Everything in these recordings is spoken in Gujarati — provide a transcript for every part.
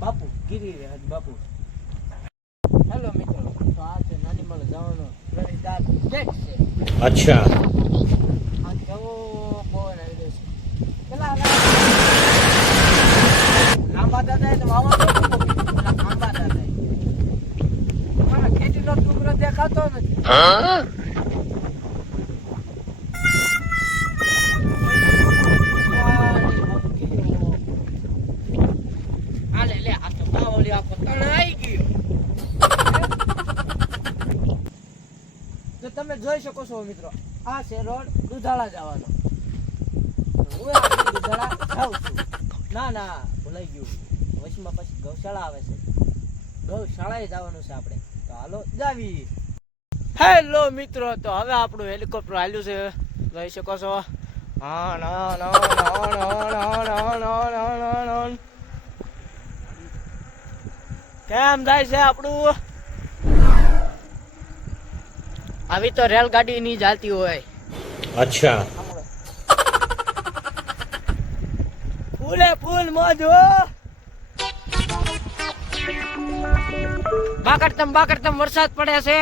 બાપુ ગીરી રહે બાપુ. હેલો મિત્રો તો આ છે નાની મળ જવાનો રવિદાસ ગેટ છે. અચ્છા. આ કેવો પેલા લાંબા દાદા તો વાવા લાંબા નો ટુકડો દેખાતો નથી. શકો છો મિત્રો. આ છે રોડ દુધાળા જવાનો. ના ના, ભૂલાઈ ગયું. વચમાં પછી ગૌશાળા આવે છે. ગૌશાળાએ જવાનું છે આપણે. તો હાલો, જાવી. હેલો મિત્રો, તો હવે આપણું હેલિકોપ્ટર હાલ્યું છે. જોઈ શકો છો. હા કેમ જાય છે આપણું? આવી તો રેલગાડી ની જાતી હોય. અચ્છા. ફૂલે ફૂલ મોજો. બાકડતમ બાકડતમ વરસાદ પડે છે.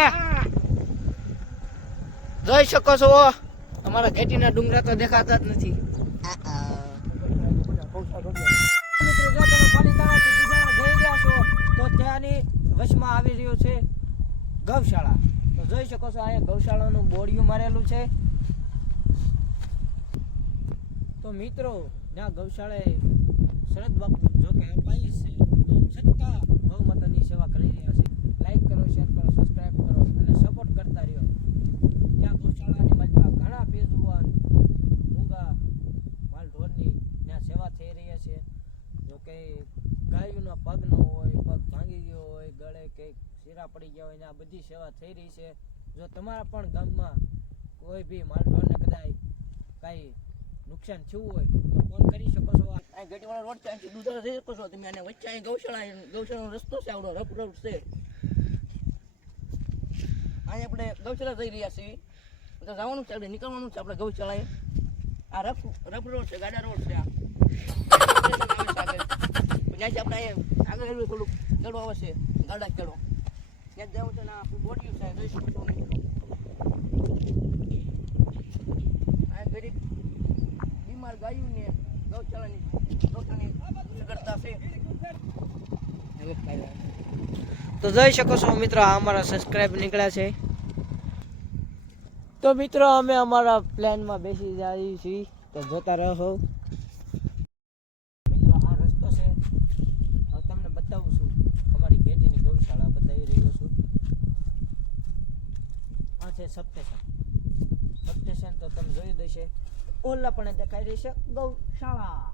જોઈ શકો છો. અમારા ઘેટીના ડુંગરા તો દેખાતા જ નથી. મિત્રો આવી રહ્યો છે ગૌશાળા. જોઈ શકો છો અહીંયા ગૌશાળાનું બોડિયું મારેલું છે. તો મિત્રો, જ્યાં ગૌશાળાએ શરદ બાપુ જો કે અપાઈ છે છતાં ગૌ માતાની સેવા કરી રહ્યા છે. લાઈક કરો શેર કરો સબસ્ક્રાઇબ કરો અને સપોર્ટ કરતા રહ્યો ત્યાં ગૌશાળાની મજમાં ઘણા બેજુવાન મૂંગા માલ ઢોરની ત્યાં સેવા થઈ રહી છે જો કે ગાયોના પગ ન હોય પગ ભાંગી ગયો હોય ગળે કે શીરા પડી ગયા હોય ને આ બધી સેવા થઈ રહી છે. જો તમારા પણ ગામમાં કોઈ બી માલ ઢોરને કદાચ કાંઈ નુકસાન થયું હોય, તો ફોન કરી શકો છો. અહીં ગેટવાળા રોડ છે દૂધ થઈ શકો છો. તમે અને વચ્ચે અહીં ગૌશાળા, ગૌશાળાનો રસ્તો છે, આવડો રફ રફ છે. અહીં આપણે ગૌશાળા જઈ રહ્યા છીએ. તો જવાનું છે નીકળવાનું છે, આપણે ગૌશાળાએ. આ રફ રફ રોડ છે, ગાડા રોડ છે આ. ત્યાંથી આપણે. આગળ થોડુંક ચડવા આવશે ગાડા ચડો ત્યાં જવું છે ને આપણું બોટિયું છે જોઈ શકો છો મિત્રો આ ગરીબ બીમાર ગાયું ને ગૌશાળાની ગૌશાળાની કરતા છે. તો જોઈ શકો છો મિત્રો આ અમારા સબસ્ક્રાઇબ નીકળ્યા છે. તો મિત્રો અમે અમારા પ્લાનમાં બેસી જઈએ છીએ. તો જોતા રહો મિત્રો આ રસ્તો છે હવે તમને બતાવું છું અમારી ઘેટીની ગૌશાળા બતાવી રહ્યો છું આ છે સપ્ટેશન સપ્ટેશન તો તમે જોઈ દેશે ઓલા પણ દેખાઈ રહી છે ગૌશાળા.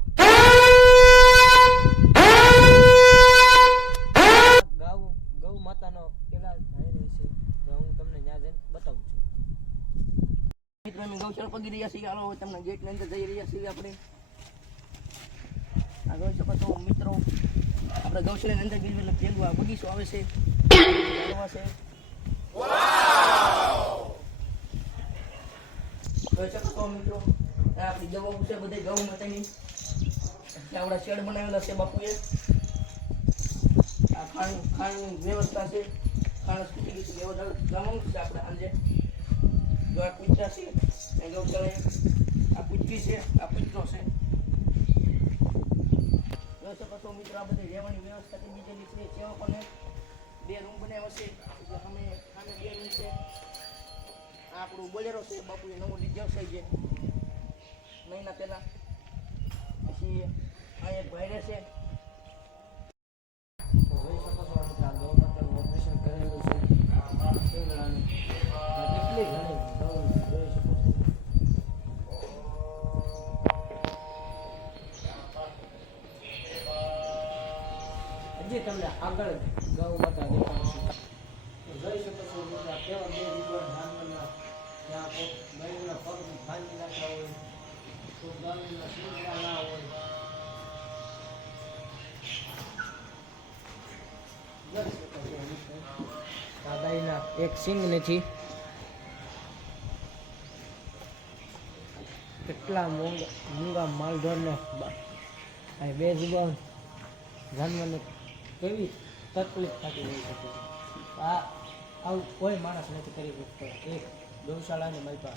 ગૌ ગૌ માતાનો ઈલાજ થઈ રહી છે. તો હું તમને ત્યાં જઈને બતાવું છું. મિત્રો, અમે ગૌશાળા પગી રહ્યા છીએ. હાલો તમને ગેટની અંદર જઈ રહ્યા છીએ આપણે. આ જોઈ શકો છો, મિત્રો. આપણે ગૌશાળાની અંદર એટલે પેલું આ બગીચો આવે છે. જોઈ મિત્રો આપણે આપણી છે બધી ગૌ માતાની. આપણા શેડ બનાવેલા છે બાપુએ. આ ખાણ, ખાણની વ્યવસ્થા છે. ખાણ સ્કૂટી વ્યવસ્થા જમવાનું છે આપણે સાંજે જો. આ કૂતરા છે, એ ગૌશાળાએ આ કૂતરી છે, આ કૂતરો છે. જોઈ મિત્રો, આ બધી રહેવાની વ્યવસ્થા કરી દીધેલી છે. સેવકોને બે રૂમ બનાવ્યો છે. અમે સામે બે રૂમ છે. આપણું બોલેરો છે, બાપુએ નવું લીધો છે. જે મહિના પહેલા. પછી આ એક ભાઈ રહેશે. જોઈ શકો છો આ ગૌ ઓપરેશન કરેલું છે કેટલી ઘણી જોઈ શકો હજી તમને આગળ ગૌ માતા કોક ગાયના શીંગડા ના હોય જોઈ શકો છો મિત્રો. આ ગાયના એક સિંગ નથી કેટલા મૂંગા મૂંગા માલઢોરને જુબાન જાનવરને કેવી તકલીફ થતી રહી શકે આ આવું કોઈ માણસ નથી કરી શકતો એક ગૌશાળાની મલપા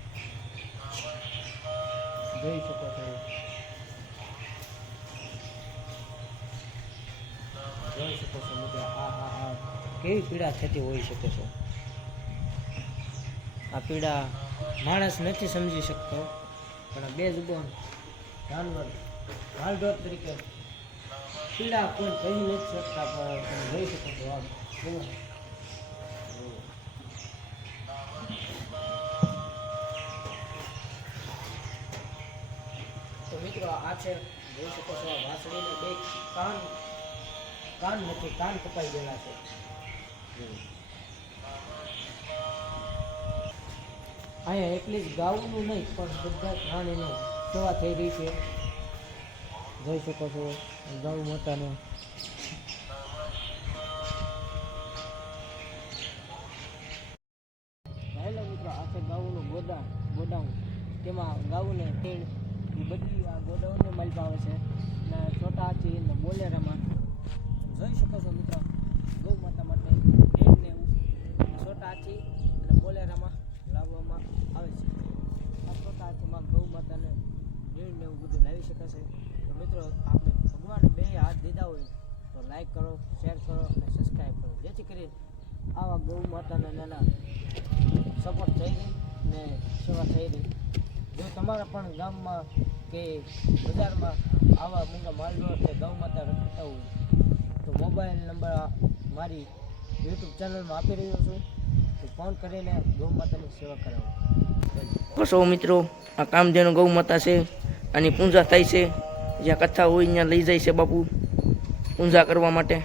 જોઈ શકો છો. જોઈ શકો છો મિત્ર, આ હા હા કેવી પીડા થતી હોઈ શકે છે? આ પીડા માણસ નથી સમજી શકતો, પણ બે જુબાન જાનવર માલઢોર તરીકે પીડા કોઈ કહી નથી શકતા, પણ જોઈ શકો છો. આ આ જોઈ શકો છો આ બે કાન કાન નથી, કાન કપાઈ ગયેલા છે. અહીંયા એટલી જ ગાઉનું નહીં, પણ બધા પ્રાણીનો સેવા થઈ રહી છે. જોઈ શકો છો, ગૌ માતાને. મિત્રો, આ છે ગાઉનું ગોદામ, ગોડાઉન. તેમાં ગાઉને એ બધી આ ગોડાઉનની માલ આવે છે. ને છોટા હાથી ને બોલેરામાં જોઈ શકો છો મિત્રો ગૌ માતા માટે એવું. છોટા હાથી અને બોલેરામાં લાવવામાં આવે છે. આ છોટા હાથીમાં ગૌ માતાને ભીડ ને એવું બધું લાવી શકે છે. તો મિત્રો આપણે ભગવાને બે હાથ દીધા હોય, તો લાઈક કરો શેર કરો અને સબસ્ક્રાઈબ કરો. જેથી કરી આવા ગૌ માતાના નાના સપોર્ટ થઈ રહી ને સેવા થઈ રહી. જો તમારા પણ ગામમાં કે બજારમાં આવા મૂંગા માલડોર કે ગૌ માતા રખડતા હોય. તો મોબાઈલ નંબર મારી યુટ્યુબ ચેનલમાં આપી રહ્યો છું. તો ફોન કરીને ગૌ માતાની સેવા કરાવો. કશો મિત્રો, આ કામધેનુ ગૌ માતા છે આની પૂજા થાય છે. જ્યાં કથા હોય ત્યાં લઈ જાય છે બાપુ પૂજા કરવા માટે.